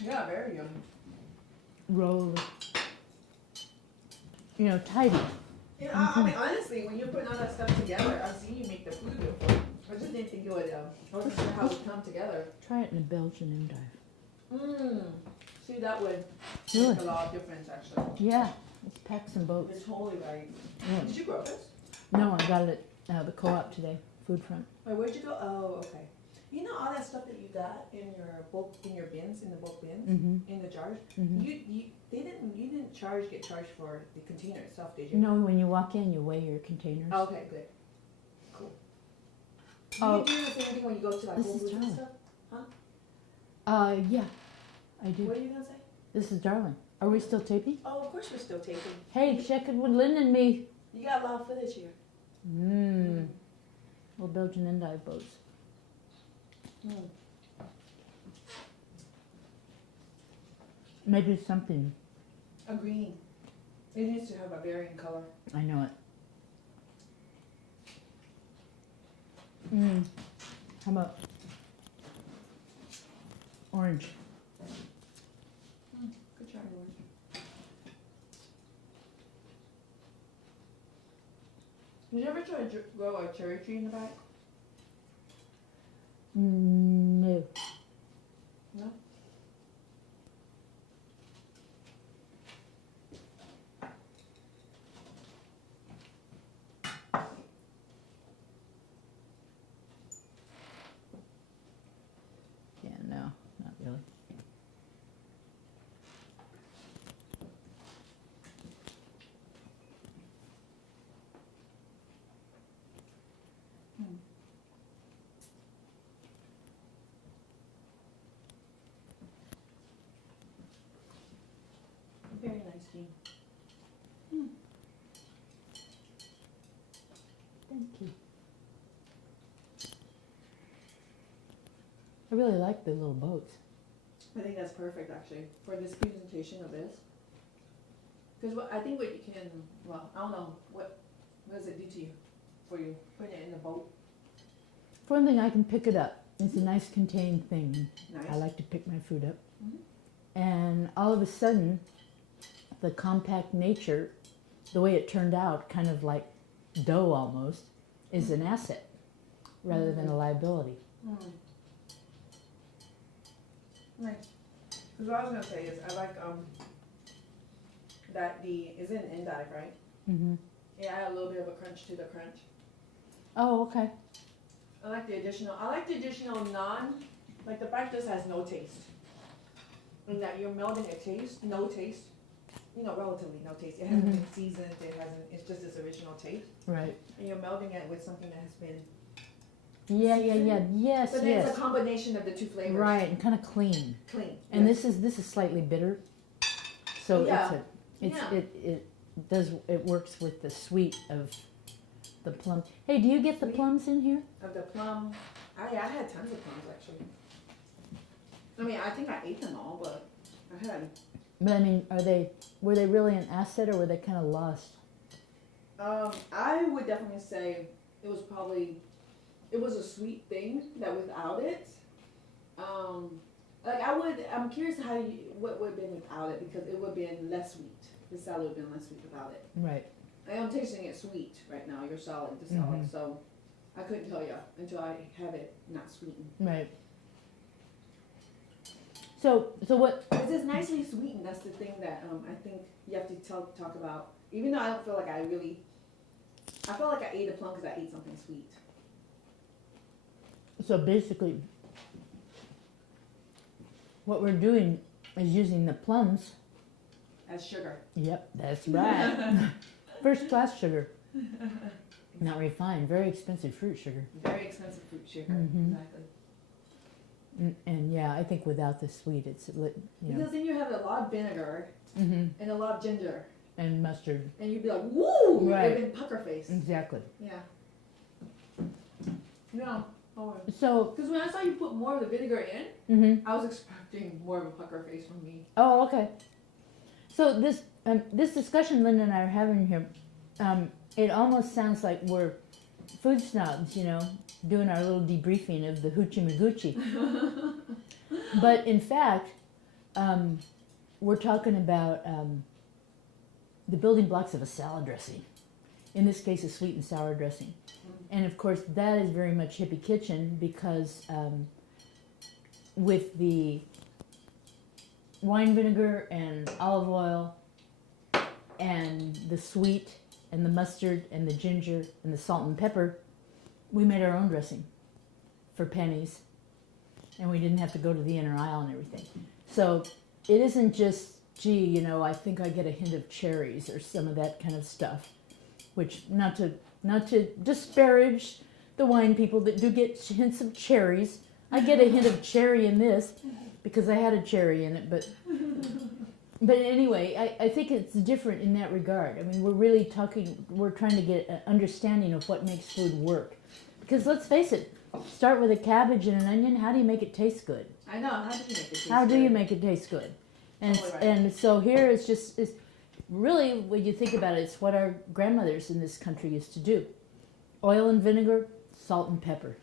Yeah, very yummy. rolled, you know, tidy. Yeah, I mean, honestly, when you're putting all that stuff together, I've seen you make the food before. I just didn't think it would, I wasn't sure how it would come together. Try it in a Belgian endive. See, that would Really? make a lot of difference, actually. Yeah, it's packs and boats. You're totally right. Yeah. Did you grow this? No, I got it at the co-op today, Food Front. Wait, where'd you go? Oh, okay. You know all that stuff that you got in your bulk, in your bins, in the bulk bins, in the jars. You didn't get charged for the container itself, did you? No, when you walk in, you weigh your containers. Oh, okay, good, cool. Do you do the same thing when you go to like Whole Foods and stuff? Huh? Yeah, I do. What are you gonna say? This is Darling. Are we still taping? Oh, of course we're still taping. Hey, check it with Lynn and me. You got a lot of footage here. Little Belgian endive boats. Maybe something. A green. It needs to have a varying color. I know it. How about orange? Good try, orange. Did you ever try to grow a cherry tree in the back? No. No? Yeah, no, not really. Very nice, Jean. Thank you. I really like the little boats. I think that's perfect, actually, for this presentation of this. Because I think what you can, well, I don't know, what does it do to you, for you, putting it in the boat? For one thing, I can pick it up. It's a nice contained thing. Nice. I like to pick my food up. And all of a sudden, the compact nature, the way it turned out, kind of like dough almost, is an asset rather than a liability. Nice. Because what I was going to say is, I like that is in endive, right? Yeah, I add a little bit of a crunch to the crunch. Oh, okay. I like the additional non, like the fact this has no taste. And that you're melding a taste, no taste, you know, relatively no taste. It hasn't been seasoned, it's just its original taste. Right. And you're melding it with something that has been yes, but then it's a combination of the two flavors. Right, and kind of clean. And yes. this is slightly bitter. So it works with the sweet of the plum. Hey, do you get the plums in here? Of the plum, I had tons of plums actually. I mean, I think I ate them all, but I had. But I mean, were they really an asset, or were they kind of lost? I would definitely say it was a sweet thing that without it, I'm curious what would have been without it, because it would have been less sweet. The salad would have been less sweet without it. Right. I am tasting it sweet right now, the salad, so I couldn't tell you until I have it not sweetened. Right. So what? It's just nicely sweetened. That's the thing that I think you have to talk about. Even though I don't feel like I felt like I ate a plum because I ate something sweet. So basically, what we're doing is using the plums As sugar. Yep, that's right. First class sugar. Not refined, very expensive fruit sugar. Very expensive fruit sugar, exactly. And yeah, I think without the sweet, it's because then you have a lot of vinegar and a lot of ginger and mustard, and you'd be like, woo! Right. You'd be pucker face. Exactly. Yeah. Yeah. So because when I saw you put more of the vinegar in, I was expecting more of a pucker face from me. Oh, okay. So this discussion Linda and I are having here, it almost sounds like we're food snobs, doing our little debriefing of the hoochie magoochie. But in fact, we're talking about the building blocks of a salad dressing. In this case, a sweet and sour dressing. And of course, that is very much hippie kitchen because with the wine vinegar and olive oil and the sweet and the mustard and the ginger and the salt and pepper, we made our own dressing for pennies. And we didn't have to go to the inner aisle and everything. So it isn't just, gee, you know, I think I get a hint of cherries or some of that kind of stuff. Which, not to disparage the wine people that do get hints of cherries. I get a hint of cherry in this because I had a cherry in it, but anyway, I think it's different in that regard. I mean, we're trying to get an understanding of what makes food work. Because let's face it, start with a cabbage and an onion, how do you make it taste good? I know, how do you make it taste good? How do you make it taste good? And, Totally right. and so here it's really, when you think about it, it's what our grandmothers in this country used to do. Oil and vinegar, salt and pepper.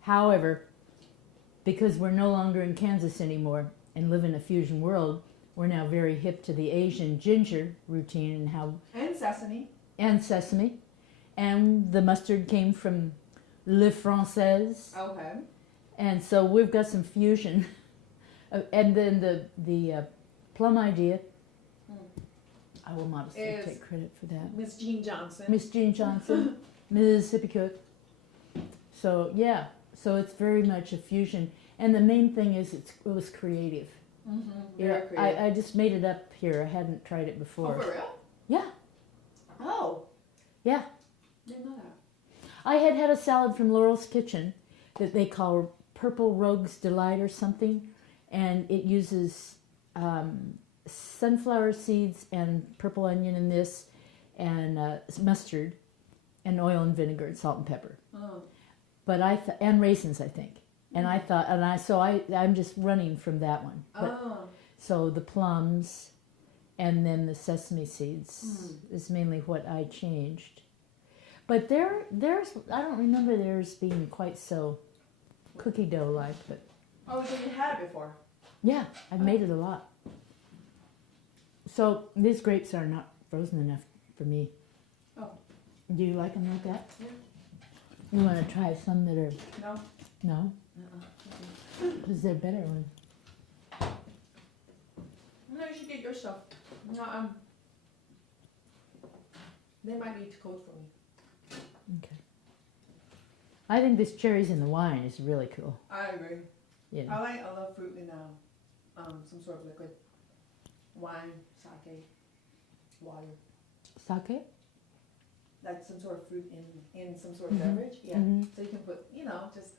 However, because we're no longer in Kansas anymore and live in a fusion world, we're now very hip to the Asian ginger routine And sesame. and sesame. And the mustard came from Le Française. Okay. And so we've got some fusion. And then the plum idea, I will modestly take credit for that. Miss Jean Johnson. Miss Jean Johnson, Mississippi Cook. So yeah, so it's very much a fusion. And the main thing is it was creative. Very creative. I just made it up here. I hadn't tried it before. Oh, for real? Yeah. Oh. Yeah. Didn't know that. I had a salad from Laurel's Kitchen that they call Purple Rogue's Delight or something. And it uses sunflower seeds and purple onion in this, and mustard, and oil and vinegar and salt and pepper. Oh. But and raisins, I think. And I thought, I'm just running from that one. But, so the plums, and then the sesame seeds is mainly what I changed. But there's I don't remember theirs being quite so cookie dough like, but. Oh, so you had it before? Yeah, I've made it a lot. So these grapes are not frozen enough for me. Oh. Do you like them like that? Yeah. You want to try some that are... No. No? Because they're better when... No, you should get your stuff. No, they might be too cold for me. Okay. I think this cherries in the wine is really cool. I agree. Yeah. I love fruit in some sort of liquid. Wine, sake, water. Sake? Like some sort of fruit in some sort of beverage. Yeah. So you can put, just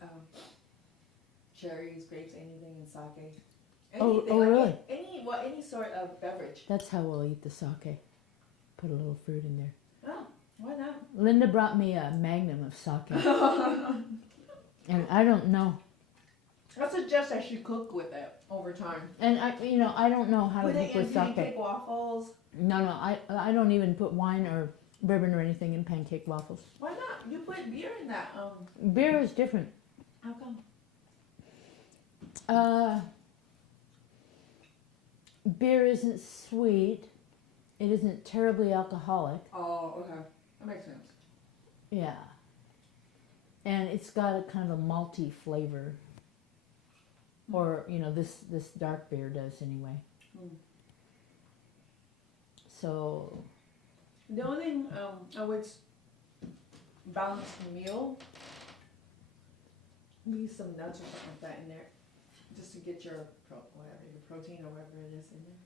cherries, grapes, anything in sake. Anything, really? Any sort of beverage. That's how we'll eat the sake. Put a little fruit in there. Oh, why not? Linda brought me a magnum of sake. And I don't know. I suggest I should cook with it over time. And I don't know how to cook with sake. Pancake waffles. No, I don't even put wine or bourbon or anything in pancake waffles. Why not? You put beer in that. Beer is different. How come? Beer isn't sweet. It isn't terribly alcoholic. Oh, okay. That makes sense. Yeah. And it's got a kind of a malty flavor. Or, this dark beer does anyway. So... The only thing I would balance the meal, leave some nuts or something like that in there, just to get your protein or whatever it is in there.